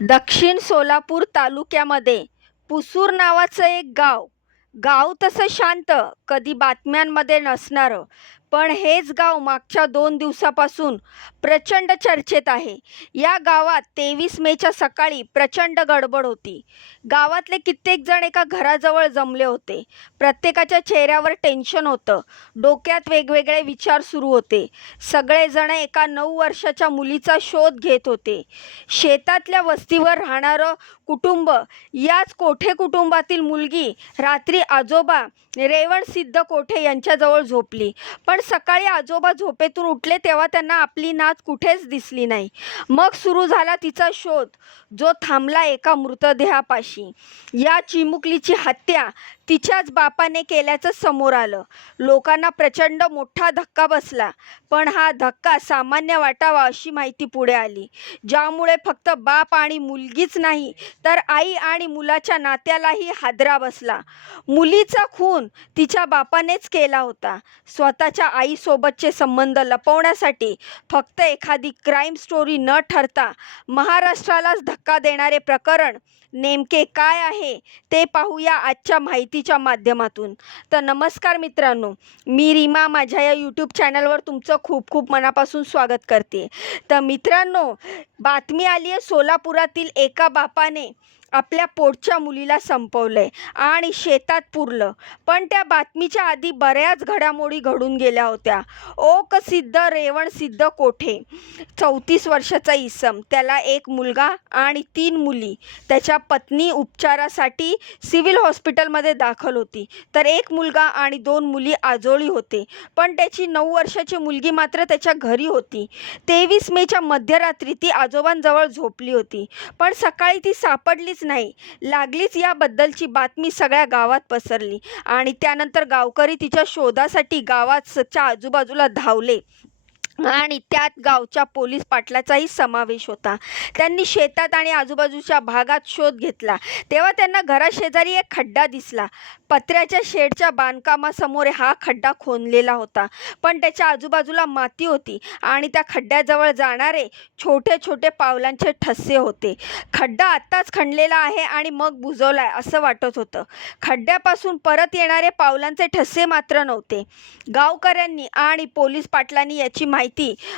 दक्षिण सोलापूर तालुक्यामध्ये पुसूर नावाचं एक गाव. गाव तसं शांत कधी बातम्यांमध्ये नसणारं. पण हेच गाव मागच्या दोन दिवसापासून प्रचंड चर्चेत आहे. या गावात तेवीस मेच्या सकाळी प्रचंड गडबड होती. गावातले कित्येक जण एका घराजवळ जमले होते. प्रत्येकाच्या चेहऱ्यावर टेन्शन होतं. डोक्यात वेगवेगळे विचार सुरू होते. सगळेजण एका नऊ वर्षाच्या मुलीचा शोध घेत होते. शेतातल्या वस्तीवर राहणारं कुटुंब याच कोठे कुटुंबातील मुलगी रात्री आजोबा रेवण सिद्ध कोठे यांच्याजवळ झोपली. पण सकाळी आजोबा झोपेतून उठले तेव्हा त्यांना आपली नात कुठेच दिसली नाही. मग सुरू झाला तिचा शोध जो थांबला एका मृतदेहापाशी. या चिमुकलीची हत्या तिच्याच बापाने केल्याचं समोर आलं. लोकांना प्रचंड मोठा धक्का बसला. पण हा धक्का सामान्य वाटावा अशी माहिती पुढे आली. ज्यामुळे फक्त बाप आणि मुलगीच नाही तर आई आणि मुलाच्या नात्यालाही हादरा बसला. मुलीचा खून तिच्या बापानेच केला होता. स्वतःच्या आईसोबतचे संबंध लपवण्यासाठी फक्त एखादी क्राईम स्टोरी न ठरता महाराष्ट्रालाच धक्का देणारे प्रकरण नेमके काय आहे ते पाहूया आजच्या माहिती माहितीच्या माध्यमातून. तर नमस्कार मित्रांनो मी रीमा माझ्या या यूट्यूब चॅनलवर तुमचं खूप खूप मनापासून स्वागत करते. तर मित्रांनो बातमी आली आहे सोलापुरातील एका बापाने. आपल्या पोटच्या मुलीला संपवलंय आणि शेतात पुरलं. पण त्या बातमीच्या आधी बऱ्याच घडामोडी घडून गेल्या होत्या. ओक सिद्ध रेवण सिद्ध कोठे? चौतीस वर्षाचा इसम. त्याला एक मुलगा आणि तीन मुली. त्याच्या पत्नी उपचारासाठी सिव्हिल हॉस्पिटलमध्ये दाखल होती. तर एक मुलगा आणि दोन मुली आजोळी होते. पण त्याची नऊ वर्षाची मुलगी मात्र त्याच्या घरी होती. तेवीस मेच्या मध्यरात्री ती आजोबांजवळ झोपली होती. पण सकाळी ती सापडलीच नाही. लागलीच याबद्दलची बातमी सगळ्या गावात पसरली आणि त्यानंतर गावकरी तिच्या शोधासाठी गावाच्या आजूबाजूला धावले. आणि त्यात गावच्या पोलीस पाटलाचाही समावेश होता. त्यांनी शेतात आणि आजूबाजूच्या भागात शोध घेतला. तेव्हा त्यांना घराशेजारी एक खड्डा दिसला. पत्र्याच्या शेडच्या बांधकामासमोर हा खड्डा खोनलेला होता. पण त्याच्या आजूबाजूला माती होती आणि त्या खड्ड्याजवळ जाणारे छोटे छोटे पावलांचे ठसे होते. खड्डा आत्ताच खणलेला आहे आणि मग बुजवलाय असं वाटत होतं. खड्ड्यापासून परत येणारे पावलांचे ठसे मात्र नव्हते. गावकऱ्यांनी आणि पोलीस पाटलांनी याची माहिती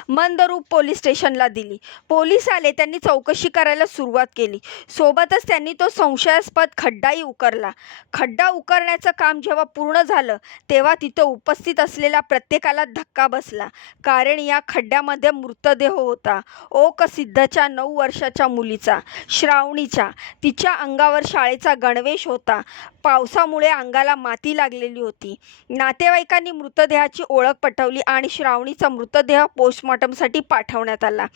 मंदरूप पोलीस स्टेशनला दिली. पोलीस आले त्यांनी चौकशी करायला सुरुवात केली. सोबतच त्यांनी तो संशयास्पद खड्डाही उकरला. खड्डा उकरण्याचं काम जेव्हा पूर्ण झालं तेव्हा तिथं उपस्थित असलेल्या प्रत्येकाला धक्का बसला. कारण या खड्ड्यामध्ये मृतदेह होता. ओक सिद्धच्या नऊ वर्षाच्या मुलीचा श्रावणीच्या. तिच्या अंगावर शाळेचा गणवेश होता. पावसामुळे अंगाला माती लागलेली होती. नातेवाईकांनी मृतदेहाची ओळख पटवली आणि श्रावणीचा मृतदेह पोस्टमॉर्टमसाठी पाठवण्यात आला.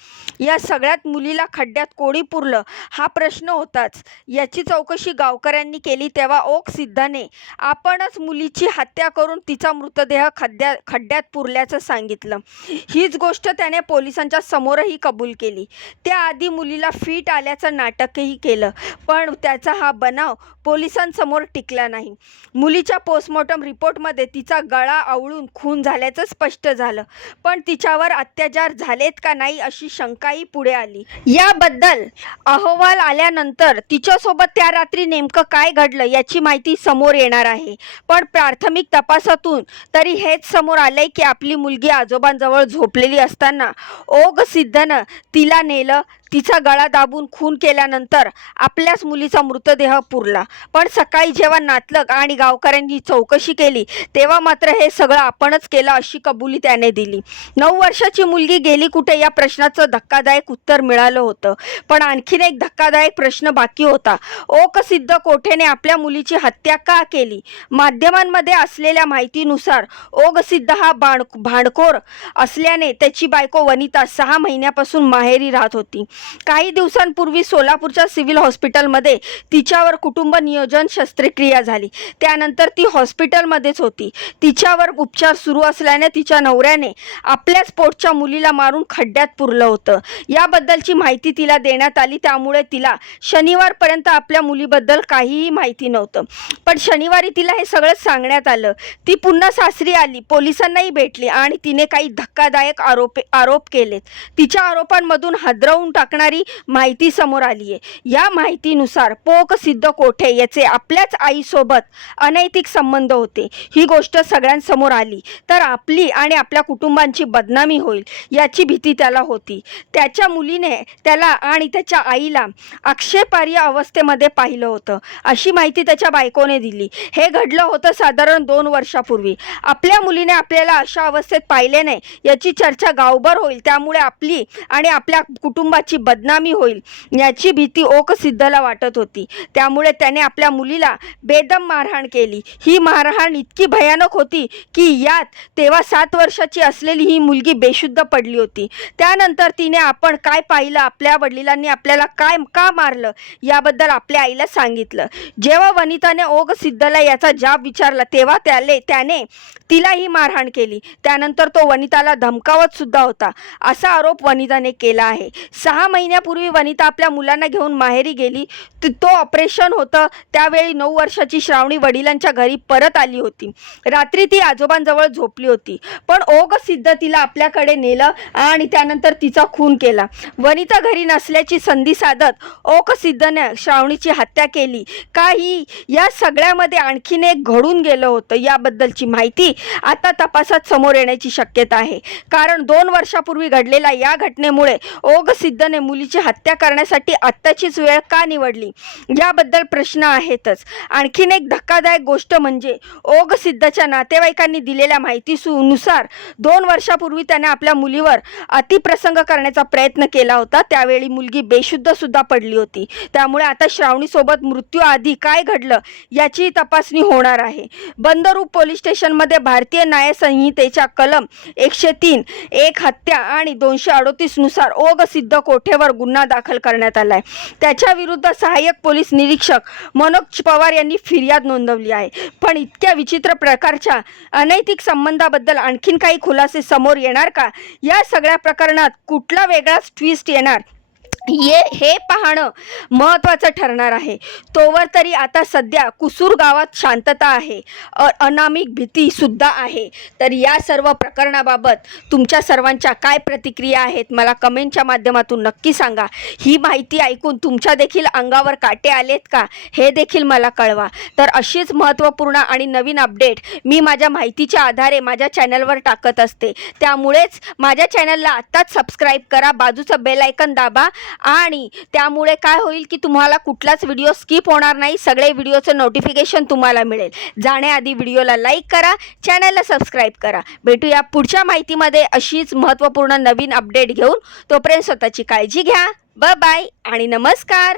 या सगळ्यात मुलीला खड्ड्यात कोणी पुरलं? हा प्रश्न होताच. याची चौकशी गावकऱ्यांनी केली तेव्हा ओक सिद्धाने आपणच मुलीची हत्या करून तिचा मृतदेह खड्ड्या खड्ड्यात पुरल्याचं सांगितलं. हीच गोष्ट त्याने पोलिसांच्या समोरही कबूल केली. त्याआधी मुलीला फिट आल्याचं नाटकही केलं. पण त्याचा हा बनाव पोलिसांसमोर टिकला नाही. मुलीच्या पोस्टमॉर्टम रिपोर्टमध्ये तिचा गळा आवळून खून झाल्याचं स्पष्ट झालं. पण तिच्यावर अत्याचार झालेत का नाही अशी शंकाही पुढे आली. याबद्दल अहवाल आल्यानंतर तिच्यासोबत त्या रात्री नेमकं काय घडलं याची माहिती समोर येणार आहे. पण प्राथमिक तपासातून तरी हेच समोर आलंय की आपली मुलगी आजोबांजवळ झोपलेली असताना ओग सिद्धनं तिला नेलं तिचा गळा दाबून खून केल्यानंतर आपल्याच मुलीचा मृतदेह पुरला. पण सकाळी जेव्हा नातलग आणि गावकऱ्यांनी चौकशी केली तेव्हा मात्र हे सगळं आपणच केलं अशी कबुली त्याने दिली. नऊ वर्षाची मुलगी गेली कुठे या प्रश्नाचं धक्कादायक उत्तर मिळालं होतं. पण आणखीन एक धक्कादायक प्रश्न बाकी होता. ओक सिद्ध कोठेने आपल्या मुलीची हत्या का केली? माध्यमांमध्ये असलेल्या माहितीनुसार ओग सिद्ध हा बाण भांडखोर असल्याने त्याची बायको वनिता सहा महिन्यापासून माहेरी राहत होती. काही दिवसांपूर्वी सोलापूरच्या सिव्हिल हॉस्पिटलमध्ये तिच्यावर कुटुंब नियोजन शस्त्रक्रिया झाली. त्यानंतर ती हॉस्पिटलमध्येच होती. तिच्यावर उपचार सुरू असल्याने तिच्या नवऱ्याने आपल्याच पोटच्या मुलीला मारून खड्ड्यात पुरलं होतं. याबद्दलची माहिती तिला देण्यात आली. त्यामुळे तिला शनिवारपर्यंत आपल्या मुलीबद्दल काहीही माहिती नव्हतं. पण शनिवारी तिला हे सगळं सांगण्यात आलं. ती पुन्हा सासरी आली. पोलिसांनाही भेटली आणि तिने काही धक्कादायक आरोप आरोप केलेत. तिच्या आरोपांमधून हादरवून टाक टाकणारी माहिती समोर आली आहे या माहितीनुसार पोक सिद्ध कोठे याचे आपल्याच आईसोबत अनैतिक संबंध होते. ही गोष्ट सगळ्यांसमोर आली. तर आपली आणि आपल्या कुटुंबांची बदनामी होईल याची भीती त्याला होती. त्याच्या मुलीने त्याला आणि त्याच्या आईला आक्षेपार्ह अवस्थेमध्ये पाहिलं होतं. अशी माहिती त्याच्या बायकोने दिली. हे घडलं होतं साधारण दोन वर्षापूर्वी. आपल्या मुलीने आपल्याला अशा अवस्थेत पाहिले नाही याची चर्चा गावभर होईल. त्यामुळे आपली आणि आपल्या कुटुंबाची बदनामी होईल याची भीती ओक सिद्धला वाटत होती. त्यामुळे त्याने आपल्या मुलीला बेदम मारहाण केली. ही मारहाण इतकी भयानक होती की यात तेव्हा सात वर्षाची असलेली ही मुलगी बेशुद्ध पडली होती. त्यानंतर तिने आपण काय पाहिलं आपल्या वडिलांनी आपल्याला काय का मारलं याबद्दल आपल्या आईला सांगितलं. जेव्हा वनिताने ओग सिद्धला याचा जाब विचारला तेव्हा त्याले त्याने तिला ही मारहाण केली. त्यानंतर तो वनिताला धमकावत सुद्धा होता. असा आरोप वनिताने केला आहे. सहा महिन्यापूर्वी वनिता आपल्या मुलांना घेऊन माहेरी गेली. तो ऑपरेशन होतं. त्यावेळी नऊ वर्षाची श्रावणी वडिलांच्या घरी परत आली होती. रात्री ती आजोबांजवळ झोपली होती. पण ओग सिद्ध तिला आपल्याकडे नेलं आणि त्यानंतर तिचा खून केला. वनिता घरी नसल्याची संधी साधत ओक सिद्धने श्रावणीची हत्या केली. काही या सगळ्यामध्ये आणखीन एक घडून गेलं होतं याबद्दलची माहिती आता तपासात समोर येण्याची शक्यता आहे. कारण दोन वर्षापूर्वी घडलेल्या या घटनेमुळे ओग सिद्धने मुलीची हत्या करण्यासाठी आत्ताचीच वेळ का निवडली? याबद्दल प्रश्न आहेतच. आणखीन एक धक्कादायक गोष्ट म्हणजे ओग सिद्धच्या नातेवाईकांनी दिलेल्या माहिती नुसार दोन वर्षापूर्वी त्याने आपल्या मुलीवर अतिप्रसंग करण्याचा प्रयत्न केला होता. त्यावेळी मुलगी बेशुद्ध सुद्धा पडली होती. त्यामुळे आता श्रावणीसोबत मृत्यू आधी काय घडलं याची तपासणी होणार आहे. बंदरूप पोलीस स्टेशनमध्ये भारतीय न्याय संहितेच्या कलम एकशे तीन एक हत्या आणि दोनशे अडोतीसनुसार ओग सिद्ध कोठेवर गुन्हा दाखल करण्यात आला आहे त्याच्या विरुद्ध सहाय्यक पोलीस निरीक्षक मनोज पवार यांनी फिर्याद नोंदवली आहे. पण इतक्या विचित्र प्रकारच्या अनैतिक संबंधाबद्दल आणखीन काही खुलासे समोर येणार का? या सगळ्या प्रकरणात कुठला वेगळाच ट्विस्ट येणार? ये हे पाहणं महत्त्वाचं ठरणार आहे. तोवर तरी आता सध्या कुसूर गावात शांतता आहे. अ अनामिक भीतीसुद्धा आहे. तर या सर्व प्रकरणाबाबत तुमच्या सर्वांच्या काय प्रतिक्रिया आहेत मला कमेंटच्या माध्यमातून नक्की सांगा. ही माहिती ऐकून तुमच्या देखील अंगावर काटे आलेत का हे देखील मला कळवा. तर अशीच महत्त्वपूर्ण आणि नवीन अपडेट मी माझ्या माहितीच्या आधारे माझ्या चॅनलवर टाकत असते. त्यामुळेच माझ्या चॅनलला आत्ताच सबस्क्राईब करा बाजूचं बेलायकन दाबा आणि त्यामुळे काय होईल की तुम्हाला कुठलाच व्हिडिओ स्किप होणार नाही. सगळे व्हिडिओचं नोटिफिकेशन तुम्हाला मिळेल. जाण्याआधी व्हिडिओला लाईक करा चॅनलला सबस्क्राईब करा. भेटूया पुढच्या माहितीमध्ये अशीच महत्त्वपूर्ण नवीन अपडेट घेऊन. तोपर्यंत स्वतःची काळजी घ्या. ब बाय आणि नमस्कार.